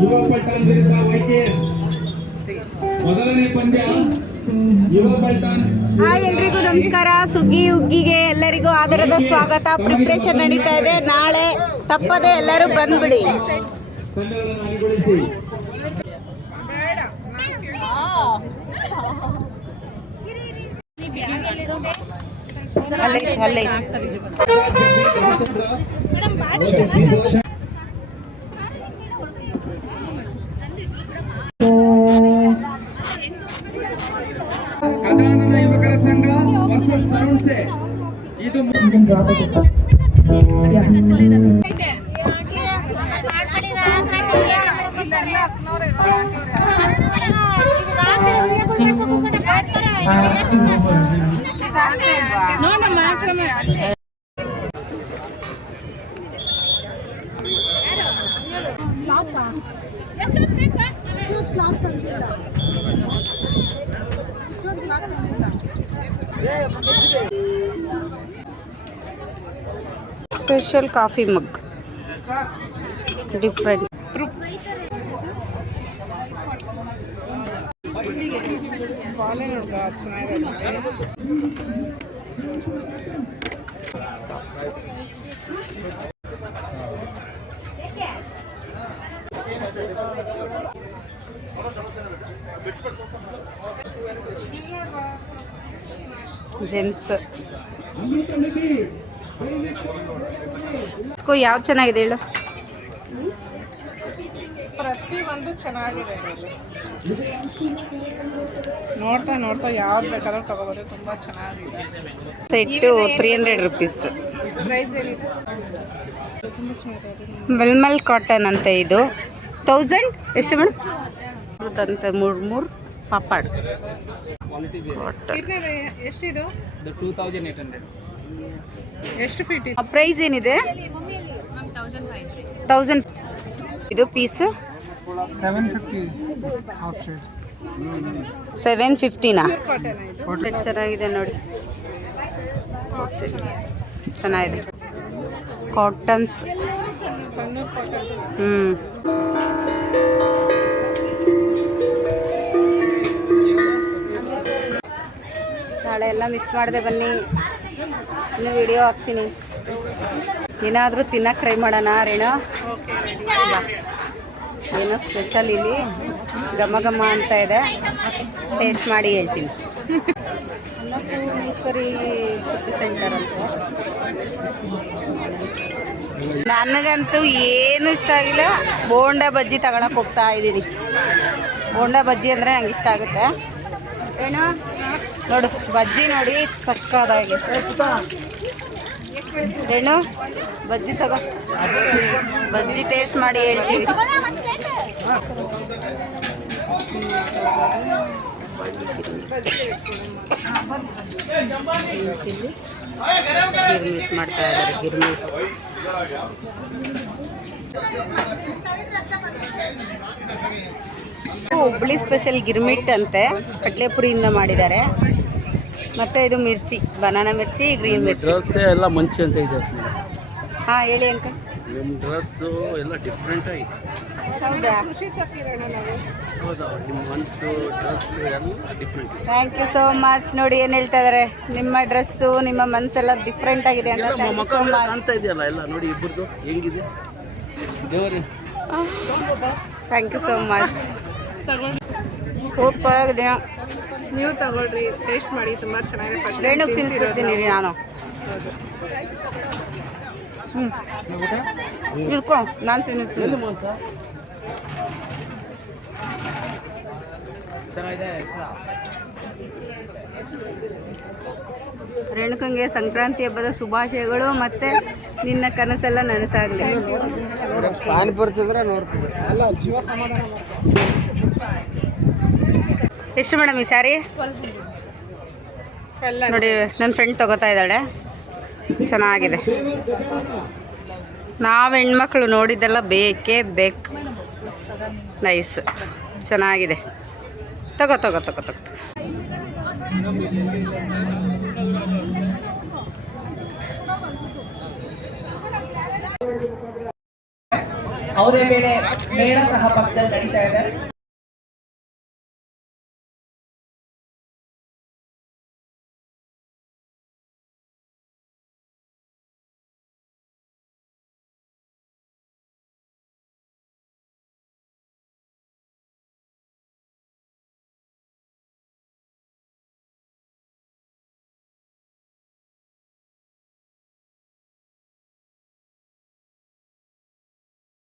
ಯುವ ಪಲ್ಟಾನ್ ವಿರುದ್ಧ YKS ಮೊದಲನೇ ಪಂದ್ಯ ಯುವ ಪಲ್ಟಾನ್. ಹಾಯ್, ಎಲ್ರಿಗೂ ನಮಸ್ಕಾರ. ಸುಗ್ಗಿ ಹುಗ್ಗಿಗೆ ಎಲ್ಲರಿಗೂ ಆದರದ ಸ್ವಾಗತ. ಪ್ರಿಪ್ರೇಷನ್ ನಡೀತಾ ಇದೆ. ನಾಳೆ ತಪ್ಪದೆ ಎಲ್ಲರೂ ಬಂದ್ಬಿಡಿ. ತಂಡಗಳನ್ನು ಅಣಿಗೊಳಿಸಿ ಅಲ್ಲೇ ಗಜಾನನ ಯುವಕರ ಸಂಘ ವರ್ಸಸ್ ತರುಣ್ ಸೇ. ಇದು ಸ್ಪೆಷಲ್ ಕಾಫಿ ಮಗ್, ಡಿಫ್ರೆಂಟ್ ಜೆಂಟ್ಸ್. ಯಾವ್ದು ಚೆನ್ನಾಗಿದೆ ಹೇಳು? ಪ್ರತಿಯೊಂದು ಚೆನ್ನಾಗಿದೆ. ನೋಡ್ತಾ ನೋಡ್ತಾ ಯಾವ್ದು ಬೇಕಾದ್ರೂ ತಗೋಬೋದು. ತುಂಬ ಚೆನ್ನಾಗಿದೆ. Set 300 rupees. ಪ್ರೈಸ್ ಏನಿದೆ? ತುಂಬ ಚೆನ್ನಾಗಿದೆ. ಮೆಲ್ಮಲ್ ಕಾಟನ್ ಅಂತ ಇದು 1000 ಎಷ್ಟು ಮೇಡಮ್ ಅಂತ. ಮೂರು ಪಾಪಾಡ್ ಇದನ್ನ ಎಷ್ಟಿದು? 2800. ಎಷ್ಟು ಫೀಟ್ ಇದೆ? ಪ್ರೈಸ್ ಏನಿದೆ? 1000. ಇದು ಪೀಸು 750ನಾ? ಚೆನ್ನಾಗಿದೆ ನೋಡಿ, ಚೆನ್ನಾಗಿದೆ. ಕಾಟನ್ಸ್. ನಾಳೆ ಎಲ್ಲ ಮಿಸ್ ಮಾಡದೆ ಬನ್ನಿ. ಇನ್ನು ವಿಡಿಯೋ ಹಾಕ್ತೀನಿ. ಏನಾದರೂ ತಿನ್ನಕ್ಕೆ ಟ್ರೈ ಮಾಡೋಣ ರೇಣು? ಏನೋ ಸ್ಪೆಷಲ್ ಇಲ್ಲಿ ಘಮ ಘಮ ಅಂತ ಇದೆ. ಟೇಸ್ಟ್ ಮಾಡಿ ಹೇಳ್ತೀನಿ. ಅನ್ನಪೂರ್ಣೇಶ್ವರಿ ಫುಡ್ ಸೆಂಟರ್ ಅಂತ. ನನಗಂತೂ ಏನು ಇಷ್ಟ ಆಗಿಲ್ಲ. ಬೋಂಡಾ ಬಜ್ಜಿ ತಗೊಳಕ್ಕೆ ಹೋಗ್ತಾ ಇದ್ದೀನಿ. ಬೋಂಡಾ ಬಜ್ಜಿ ಅಂದರೆ ನಂಗೆ ಇಷ್ಟ ಆಗುತ್ತೆ. ಏನು ನೋಡು, ಬಜ್ಜಿ ನೋಡಿ ಸಕ್ಕದಾಗಿ. ಏನು ಬಜ್ಜಿ ತಗೋ, ಬಜ್ಜಿ ಟೇಸ್ಟ್ ಮಾಡಿ ಹೇಳ್ತೀವಿ. ಗಿರ್ಮಿಟ್ ಮಾಡ್ತಾ ಇದ್ದಾರೆ. ಗಿರ್ಮಿಟ್ ಹುಬ್ಳಿ ಸ್ಪೆಷಲ್ ಗಿರ್ಮಿಟ್ ಅಂತೆ. ಕಡಲೆಪುರಿಯಿಂದ ಮಾಡಿದ್ದಾರೆ. ಮತ್ತು ಇದು ಮಿರ್ಚಿ, ಬನಾನಾ ಮಿರ್ಚಿ, ಗ್ರೀನ್ ಮಿರ್ಚಿ. ಡ್ರೆಸ್ ಎಲ್ಲ ಮಂಚಿ ಅಂತ ಇದೆ. ಹಾಂ ಹೇಳಿ ಅಂಕಲ್. ನಿಮ್ಮ ಡ್ರೆಸ್ಸು ಎಲ್ಲ ಡಿಫ್ರೆಂಟ್ ಆಗಿದೆ. ಹೌದಾ? ಹೌದಾ? ನಿಮ್ಮ ಮನಸ್ಸು ಡ್ರೆಸ್ ಎಲ್ಲ different. Thank you so much. ನೋಡಿ ಏನು ಹೇಳ್ತಾ ಇದ್ದಾರೆ, ನಿಮ್ಮ ಡ್ರೆಸ್ಸು ನಿಮ್ಮ ಮನಸ್ಸೆಲ್ಲ ಡಿಫ್ರೆಂಟ್ ಆಗಿದೆ ಅಂತ. ಕಾಣ್ತಾ ಇದೆಯಲ್ಲ ಎಲ್ಲ ನೋಡಿ, ಇಬ್ಬರದು ಹೆಂಗಿದೆ ದೇವರೇ. Thank you so much. Super ಆಗಿದೆ. ನೀವು ತಗೊಳ್ರಿ, ಟೇಸ್ಟ್ ಮಾಡಿ, ತುಂಬ ಚೆನ್ನಾಗಿದೆ. ಫಸ್ಟ್ ರೇಣುಗೆ ತಿನ್ನಿಸ್ಬಿಡ್ತೀನಿ ರೀ ನಾನು. ಇರ್ಕೊ, ನಾನು ತಿನ್ನಿಸ್ತೀನಿ. ರೇಣುಕಂಗೆ ಸಂಕ್ರಾಂತಿ ಹಬ್ಬದ ಶುಭಾಶಯಗಳು. ಮತ್ತು ನಿನ್ನ ಕನಸೆಲ್ಲ ನನಸಾಗಲಿ. ಎಷ್ಟು ಮೇಡಮ್ ಈ ಸ್ಯಾರಿ? ನೋಡಿ, ನನ್ನ ಫ್ರೆಂಡ್ ತಗೋತಾ ಇದ್ದಾಳೆ. ಚೆನ್ನಾಗಿದೆ. ನಾವು ಹೆಣ್ಮಕ್ಳು ನೋಡಿದ್ದೆಲ್ಲ ಬೇಕೇ ಬೇಕು. ನೈಸ್, ಚೆನ್ನಾಗಿದೆ. ತಗೋ ತಗೋ ತಗೋ ತಗೋ. ಅವರೇ ಬೇಳೆ ಮೇಳ ಸಹ ಪಕ್ಕದಲ್ಲಿ ನಡೀತಾ ಇದೆ.